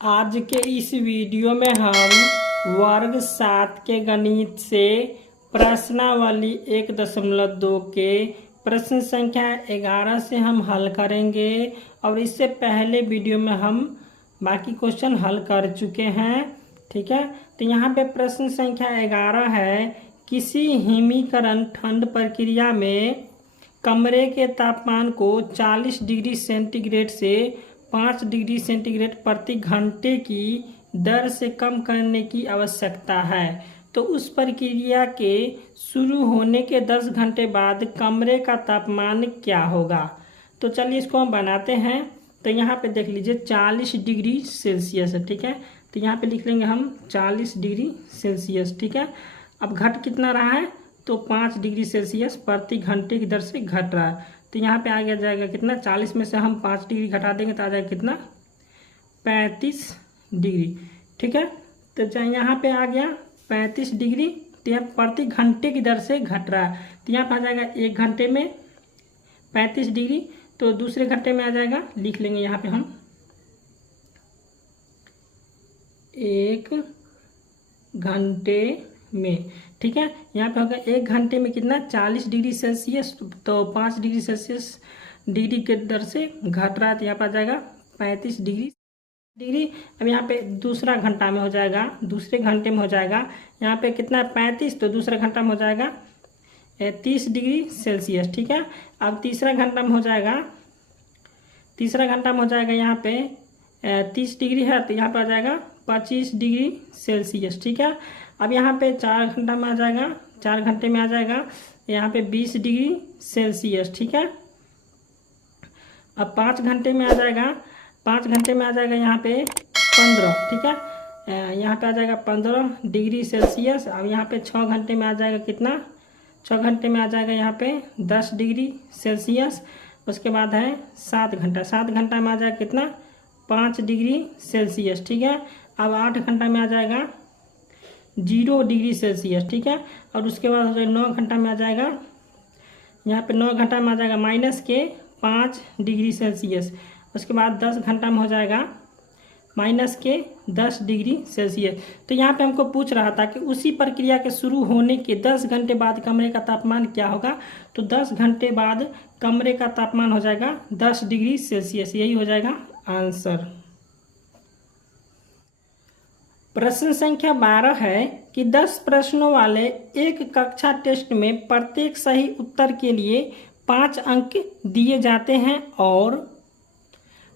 आज के इस वीडियो में हम वर्ग 7 के गणित से प्रश्नावली 1.2 के प्रश्न संख्या 11 से हम हल करेंगे। और इससे पहले वीडियो में हम बाकी क्वेश्चन हल कर चुके हैं। ठीक है, तो यहाँ पे प्रश्न संख्या 11 है, किसी हिमीकरण ठंड प्रक्रिया में कमरे के तापमान को 40 डिग्री सेंटीग्रेड से 5 डिग्री सेंटीग्रेड प्रति घंटे की दर से कम करने की आवश्यकता है। तो उस प्रक्रिया के शुरू होने के 10 घंटे बाद कमरे का तापमान क्या होगा। तो चलिए इसको हम बनाते हैं। तो यहाँ पे देख लीजिए 40 डिग्री सेल्सियस है। ठीक है, तो यहाँ पे लिख लेंगे हम 40 डिग्री सेल्सियस। ठीक है, अब घट कितना रहा है, तो 5 डिग्री सेल्सियस प्रति घंटे की दर से घट रहा है। तो यहाँ पे आ गया जाएगा कितना, 40 में से हम 5 डिग्री घटा देंगे तो आ जाएगा कितना, 35 डिग्री। ठीक है, तो यहाँ पे आ गया 35 डिग्री। तो यह प्रति घंटे की दर से घट रहा है। तो यहाँ पे आ जाएगा 1 घंटे में 35 डिग्री, तो दूसरे घंटे में आ जाएगा, लिख लेंगे यहाँ पे हम 1 घंटे में। ठीक है, यहाँ पे होगा 1 घंटे में कितना, 40 डिग्री सेल्सियस, तो 5 डिग्री सेल्सियस डिग्री के दर से घट रहा है। तो यहाँ पे आ जाएगा 35 डिग्री। अब यहाँ पे दूसरा घंटा में हो जाएगा, दूसरे घंटे में हो जाएगा, यहाँ पे कितना 35, तो दूसरा घंटा में हो जाएगा 30 डिग्री सेल्सियस। ठीक है, अब तीसरा घंटा में हो जाएगा, तीसरा घंटा में हो जाएगा यहाँ पे 30 डिग्री है, तो यहाँ पे आ जाएगा 25 डिग्री सेल्सियस। ठीक है, अब यहाँ पे 4 घंटा में आ जाएगा, 4 घंटे में आ जाएगा यहाँ पे 20 डिग्री सेल्सियस। ठीक है, अब 5 घंटे में आ जाएगा, 5 घंटे में आ जाएगा यहाँ पे 15। ठीक है, यहाँ पे आ जाएगा 15 डिग्री सेल्सियस। अब यहाँ पे 6 घंटे में आ जाएगा कितना, 6 घंटे में आ जाएगा यहाँ पे 10 डिग्री सेल्सियस। उसके बाद है 7 घंटा, 7 घंटा में आ जाएगा कितना, 5 डिग्री सेल्सियस। ठीक है, अब 8 घंटा में आ जाएगा 0 डिग्री सेल्सियस। ठीक है, और उसके बाद हो जाएगा 9 घंटा में आ जाएगा, यहाँ पे 9 घंटा में आ जाएगा -5 डिग्री सेल्सियस। उसके बाद 10 घंटा में हो जाएगा -10 डिग्री सेल्सियस। तो यहाँ पे हमको पूछ रहा था कि उसी प्रक्रिया के शुरू होने के 10 घंटे बाद कमरे का तापमान क्या होगा। तो 10 घंटे बाद कमरे का तापमान हो जाएगा 10 डिग्री सेल्सियस, यही हो जाएगा आंसर। प्रश्न संख्या 12 है कि 10 प्रश्नों वाले एक कक्षा टेस्ट में प्रत्येक सही उत्तर के लिए 5 अंक दिए जाते हैं और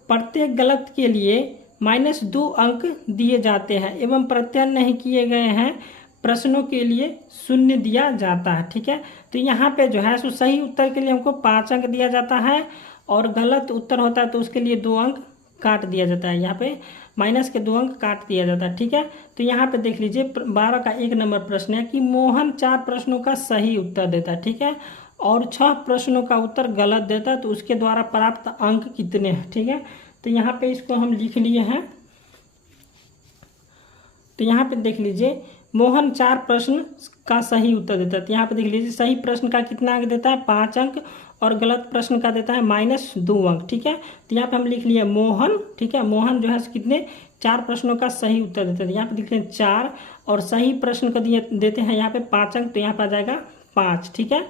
प्रत्येक गलत के लिए -2 अंक दिए जाते हैं एवं प्रत्यय नहीं किए गए हैं प्रश्नों के लिए 0 दिया जाता है। ठीक है, तो यहाँ पे जो है सो सही उत्तर के लिए हमको 5 अंक दिया जाता है और गलत उत्तर होता है तो उसके लिए 2 अंक काट दिया जाता है, यहाँ पे माइनस के 2 अंक काट दिया जाता है। ठीक है, तो यहाँ पे देख लीजिए 12 का 1 नंबर प्रश्न है कि मोहन 4 प्रश्नों का सही उत्तर देता है। ठीक है, और 6 प्रश्नों का उत्तर गलत देता है, तो उसके द्वारा प्राप्त अंक कितने हैं। ठीक है, तो यहाँ पे इसको हम लिख लिए हैं। तो यहाँ पे देख लीजिए मोहन 4 प्रश्न का सही उत्तर देता है। तो यहाँ पे देख लीजिए सही प्रश्न का कितना अंक देता है, 5 अंक, और गलत प्रश्न का देता है -2 अंक। ठीक है, तो यहाँ पे हम लिख लिए मोहन। ठीक है, मोहन जो है कितने 4 प्रश्नों का सही उत्तर देते हैं। यहाँ पे लिख लिए 4 और सही प्रश्न को दिए देते हैं यहाँ पे 5 अंक, तो यहाँ पे आ जाएगा 5। ठीक है,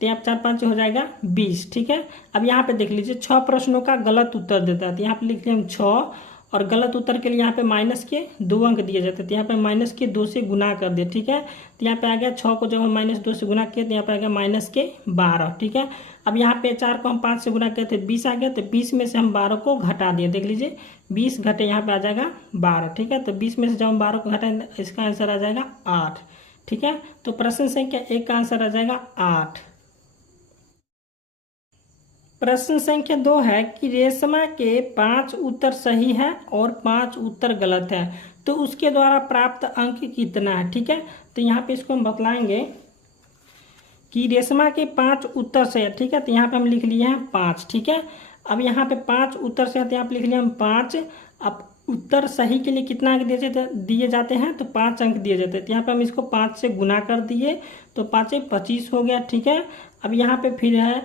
तो यहाँ पे 4 5 हो जाएगा 20। ठीक है, अब यहाँ पे देख लीजिए 6 प्रश्नों का गलत उत्तर देता है। तो यहाँ पे लिख लिए हम 6 और गलत उत्तर के लिए यहाँ पे -2 अंक दिए जाते हैं। तो यहाँ पे -2 से गुना कर दिया। ठीक है, तो यहाँ पे आ गया 6 को जब हम -2 से गुना किए तो यहाँ पे आ गया -12। ठीक है, अब यहाँ पे 4 को हम 5 से गुना किए थे 20 आ गया, तो 20 में से हम 12 को घटा दिए। देख लीजिए 20 घटे यहाँ पे आ जाएगा 12। ठीक है, तो 20 में से जब हम 12 को घटाएंगे इसका आंसर आ जाएगा 8। ठीक है, तो प्रश्न संख्या 1 का आंसर आ जाएगा 8। प्रश्न संख्या 2 है कि रेशमा के 5 उत्तर सही है और 5 उत्तर गलत है, तो उसके द्वारा प्राप्त अंक कितना है। ठीक है, तो यहाँ पे इसको हम बतलाएंगे कि रेशमा के 5 उत्तर सही है। ठीक है, तो यहाँ पे हम लिख लिए हैं 5। ठीक है, अब यहाँ पे 5 उत्तर सही है, तो यहाँ पे लिख लिया हम 5। अब उत्तर सही के लिए कितना अंक दिए जाते हैं, तो 5 अंक दिए जाते हैं। तो यहाँ पे हम इसको 5 से गुना कर दिए, तो 5 से 25 हो गया। ठीक है, अब यहाँ पे फिर है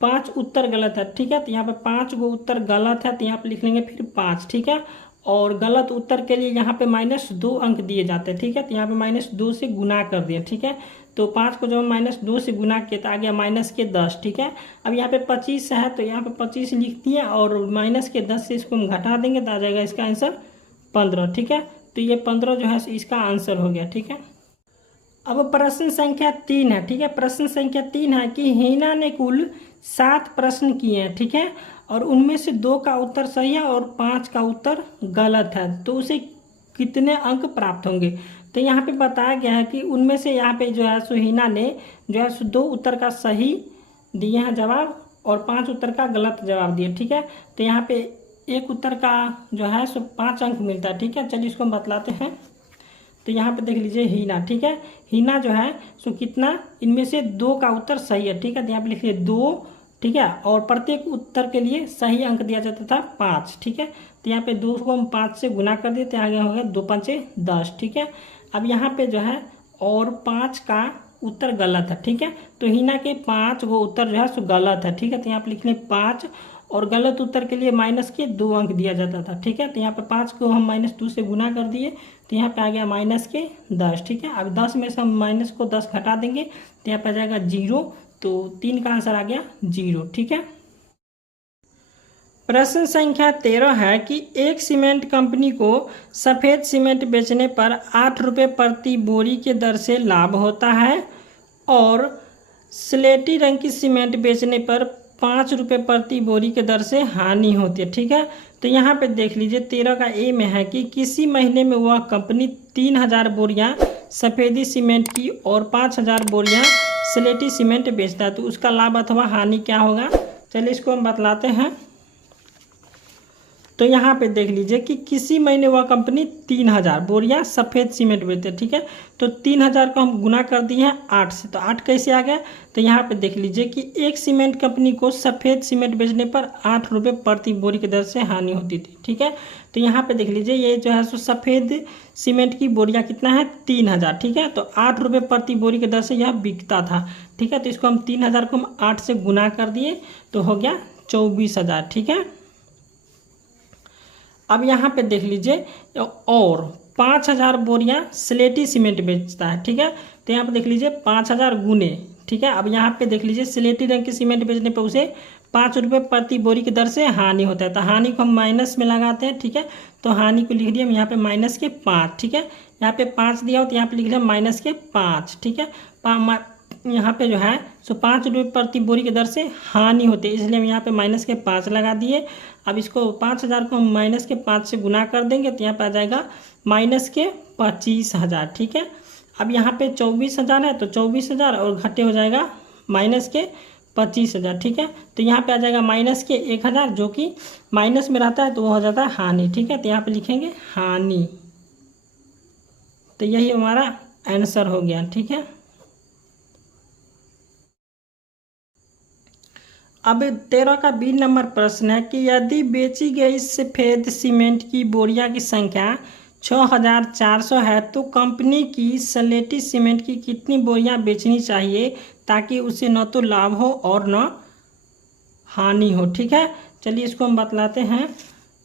5 उत्तर गलत है। ठीक है, तो यहाँ पे 5 गो उत्तर गलत है, तो यहाँ पे लिख लेंगे फिर 5। ठीक है, और गलत उत्तर के लिए यहाँ पे -2 अंक दिए जाते हैं। ठीक है, तो यहाँ पे -2 से गुना कर दिए। ठीक है, तो 5 को जब हम -2 से गुना किए तो आ गया -10। ठीक है, अब यहाँ पे 25 है तो यहाँ पे 25 लिख दिए और -10 से इसको हम घटा देंगे तो आ जाएगा इसका आंसर 15। ठीक है, तो ये 15 जो है इसका आंसर हो गया। ठीक है, अब प्रश्न संख्या 3 है। ठीक है, प्रश्न संख्या 3 है कि हीना ने कुल 7 प्रश्न किए हैं। ठीक है, और उनमें से 2 का उत्तर सही है और 5 का उत्तर गलत है, तो उसे कितने अंक प्राप्त होंगे। तो यहाँ पे बताया गया है कि उनमें से यहाँ पे जो है सो हीना ने जो है सो 2 उत्तर का सही दिए हैं जवाब और 5 उत्तर का गलत जवाब दिए। ठीक है, तो यहाँ पे एक उत्तर का जो है सो 5 अंक मिलता है। ठीक है, चलिए इसको हम बतलाते हैं। तो यहाँ पे देख लीजिए हीना। ठीक है, हीना जो है सो कितना, इनमें से 2 का उत्तर सही है। ठीक है, तो यहाँ पे लिखिए 2। ठीक है, और प्रत्येक उत्तर के लिए सही अंक दिया जाता था 5। ठीक है, तो यहाँ पे 2 को हम 5 से गुना कर देते, आगे हो गया 2 5 10। ठीक है, अब यहाँ पे जो है और 5 का उत्तर गलत है। ठीक है, तो हीना के 5 वो उत्तर जो है सो गलत है। ठीक है, तो यहाँ पे लिख लें 5 और गलत उत्तर के लिए -2 अंक दिया जाता था। ठीक है, तो यहाँ पे 5 को हम -2 से गुना कर दिए तो यहाँ पे आ गया -10। ठीक है, अब 10 में से हम -10 घटा देंगे तो यहाँ पे आ जाएगा 0, तो 3 का आंसर आ गया 0। ठीक है, प्रश्न संख्या 13 है कि एक सीमेंट कंपनी को सफ़ेद सीमेंट बेचने पर 8 रुपये प्रति बोरी के दर से लाभ होता है और स्लेटी रंग की सीमेंट बेचने पर 5 रुपये प्रति बोरी के दर से हानि होती है। ठीक है, तो यहाँ पे देख लीजिए 13 का ए में है कि किसी महीने में वह कंपनी 3000 बोरियां सफ़ेदी सीमेंट की और 5000 बोरियां स्लेटी सीमेंट बेचता है, तो उसका लाभ अथवा हानि क्या होगा। चलिए इसको हम बतलाते हैं। तो यहाँ पे देख लीजिए कि किसी महीने वह कंपनी 3000 बोरियां सफ़ेद सीमेंट बेचते हैं। ठीक है, तो 3000 को हम गुना कर दिए हैं 8 से, तो 8 कैसे आ गया। तो यहाँ पे देख लीजिए कि एक सीमेंट कंपनी को सफ़ेद सीमेंट बेचने पर 8 रुपये प्रति बोरी की दर से हानि होती थी। ठीक है, तो यहाँ पे देख लीजिए ये जो है सो सफ़ेद सीमेंट की बोरियाँ कितना है 3000। ठीक है, तो 8 रुपये प्रति बोरी की दर से यह बिकता था। ठीक है, तो इसको हम 3000 को हम 8 से गुना कर दिए तो हो गया 24000। ठीक है, अब यहाँ पे देख लीजिए और 5000 बोरियां स्लेटी सीमेंट बेचता है। ठीक है, तो यहाँ पे देख लीजिए 5000 गुने। ठीक है, अब यहाँ पे देख लीजिए स्लेटी रंग की सीमेंट बेचने पर उसे 5 रुपये प्रति बोरी की दर से हानि होता है, तो हानि को हम माइनस में लगाते हैं। ठीक है, तो हानि को लिख दिया हम यहाँ पे -5। ठीक है, यहाँ पे 5 दिया हो तो यहाँ पे लिख दिया -5। ठीक है, यहाँ पे जो है सो 5 रुपये प्रति बोरी की दर से हानि होती है, इसलिए हम यहाँ पे -5 लगा दिए। अब इसको 5000 को हम -5 से गुना कर देंगे तो यहाँ पे आ जाएगा -25000। ठीक है, अब यहाँ पे 24000 है तो 24000 और घटे हो जाएगा -25,000। ठीक है, तो यहाँ पे आ जाएगा -1000 जो कि माइनस में रहता है तो वो हो जाता है हानि। ठीक है, तो यहाँ पे लिखेंगे हानि, तो यही हमारा आंसर हो गया। ठीक है, अब 13 का बी नंबर प्रश्न है कि यदि बेची गई सफ़ेद सीमेंट की बोरियां की संख्या 6400 है तो कंपनी की स्लेटी सीमेंट की कितनी बोरियां बेचनी चाहिए ताकि उसे न तो लाभ हो और न हानि हो। ठीक है, चलिए इसको हम बतलाते हैं।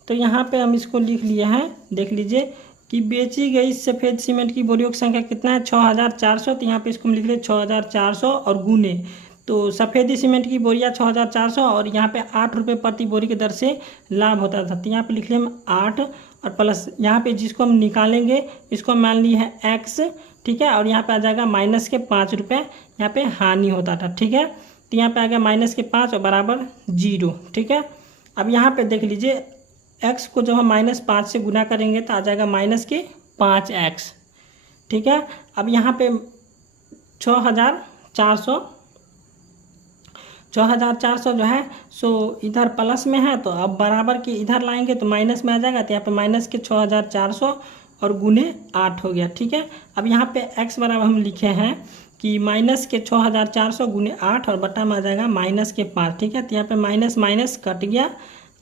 तो यहाँ पे हम इसको लिख लिए हैं, देख लीजिए कि बेची गई सफ़ेद सीमेंट की बोरियों की संख्या कितना है 6400, तो यहाँ पे इसको हम लिख लिए 6400 और गुने, तो सफ़ेदी सीमेंट की बोरियाँ 6400 और यहाँ पे 8 रुपये प्रति बोरी की दर से लाभ होता था, तो यहाँ पे लिख लिया हम 8 और प्लस यहाँ पे जिसको हम निकालेंगे इसको मान ली है x। ठीक है, और यहाँ पे आ जाएगा -5 रुपये यहाँ पे हानि होता था। ठीक है, तो यहाँ पे आ गया -5 और बराबर 0। ठीक है, अब यहाँ पे देख लीजिए x को जब हम -5 से गुना करेंगे तो आ जाएगा -5x। ठीक है, अब यहाँ पे 6400 जो है सो इधर प्लस में है, तो अब बराबर के इधर लाएंगे तो माइनस में आ जाएगा, तो यहाँ पे -6400 और गुने 8 हो गया। ठीक है, अब यहाँ पे x बराबर हम लिखे हैं कि -6400 गुने 8 और बटा में आ जाएगा -5। ठीक है, तो यहाँ पे माइनस माइनस कट गया।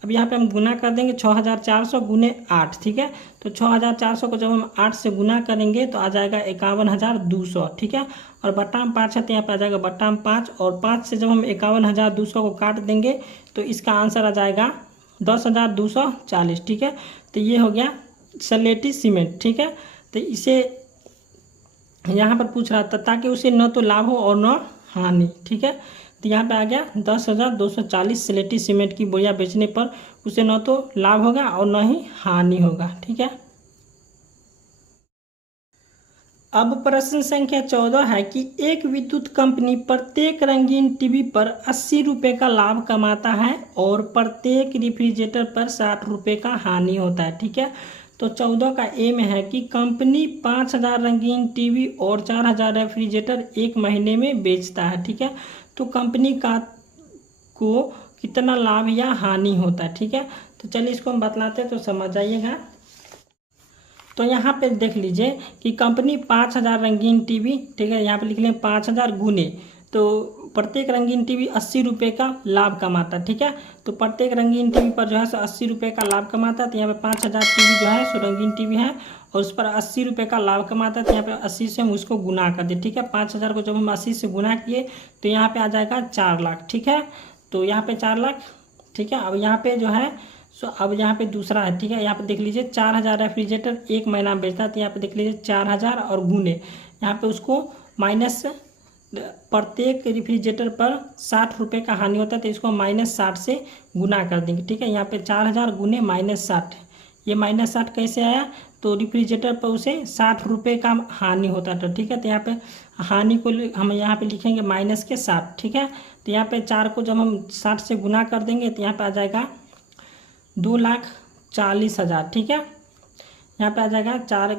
अब यहाँ पे हम गुना कर देंगे 6400 गुने 8। ठीक है, तो 6400 को जब हम 8 से गुना करेंगे तो आ जाएगा 51200। ठीक है, और बट्टा में 5 है तो यहाँ पे आ जाएगा बट्टा में 5 और 5 से जब हम 51200 को काट देंगे तो इसका आंसर आ जाएगा 10,240, ठीक है। तो ये हो गया स्लेटी सीमेंट, ठीक है। तो इसे यहाँ पर पूछ रहा था ताकि उसे न तो लाभ हो और न हानि, ठीक है। तो यहाँ पे आ गया 10,240 स्लेटी सीमेंट की बोरियां बेचने पर उसे न तो लाभ होगा और न ही हानि होगा, ठीक है। अब प्रश्न संख्या 14 है कि एक विद्युत कंपनी प्रत्येक रंगीन टीवी पर 80 रुपये का लाभ कमाता है और प्रत्येक रेफ्रिजरेटर पर 60 रुपये का हानि होता है, ठीक है। तो 14 का एम है कि कंपनी 5,000 रंगीन टीवी और 4,000 रेफ्रिजरेटर एक महीने में बेचता है, ठीक है। तो कंपनी को कितना लाभ या हानि होता है, ठीक है। तो चलिए इसको हम बतलाते हैं तो समझ जाइएगा। तो यहाँ पे देख लीजिए कि कंपनी 5,000 रंगीन टीवी, ठीक है, यहाँ पे लिख लें 5,000 गुने, तो प्रत्येक रंगीन टीवी 80 रुपये का लाभ कमाता है, ठीक है। तो प्रत्येक रंगीन टीवी पर जो है सो 80 रुपये का लाभ कमाता है। तो यहाँ पे 5,000 टीवी जो है सो रंगीन टीवी है और उस पर 80 रुपये का लाभ कमाता है। तो यहाँ पे 80 से हम उसको गुना कर दें, ठीक है। 5,000 को जब हम 80 से गुना किए तो यहाँ पे आ जाएगा 4 लाख, ठीक है। तो यहाँ पे 4 लाख, ठीक है। अब यहाँ पे जो है सो अब यहाँ पे दूसरा है, ठीक है। यहाँ पे देख लीजिए 4,000 रेफ्रिजरेटर एक महीना में बेचता है। तो यहाँ पे देख लीजिए 4,000 और गुने यहाँ पे उसको माइनस प्रत्येक रेफ्रिजरेटर पर 60 रुपये का हानि होता है। तो इसको -60 से गुना कर देंगे, ठीक है। यहाँ पे 4,000 गुने -60, ये -60 कैसे आया, तो रेफ्रिजरेटर पर उसे 60 रुपये का हानि होता है, तो ठीक है। तो यहाँ पे हानि को हम यहाँ पे लिखेंगे -60, ठीक है। तो यहाँ पे 4 को जब हम 60 से गुना कर देंगे तो यहाँ पे आ जाएगा 2,40,000, ठीक है। यहाँ पे आ जाएगा 4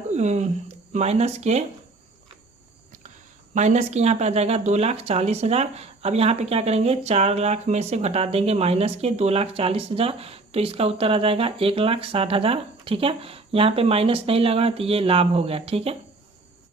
माइनस के यहाँ पे आ जाएगा 2,40,000। अब यहाँ पे क्या करेंगे, 4 लाख में से घटा देंगे माइनस के 2,40,000, तो इसका उत्तर आ जाएगा 1,60,000, ठीक है। यहाँ पे माइनस नहीं लगा तो ये लाभ हो गया, ठीक है।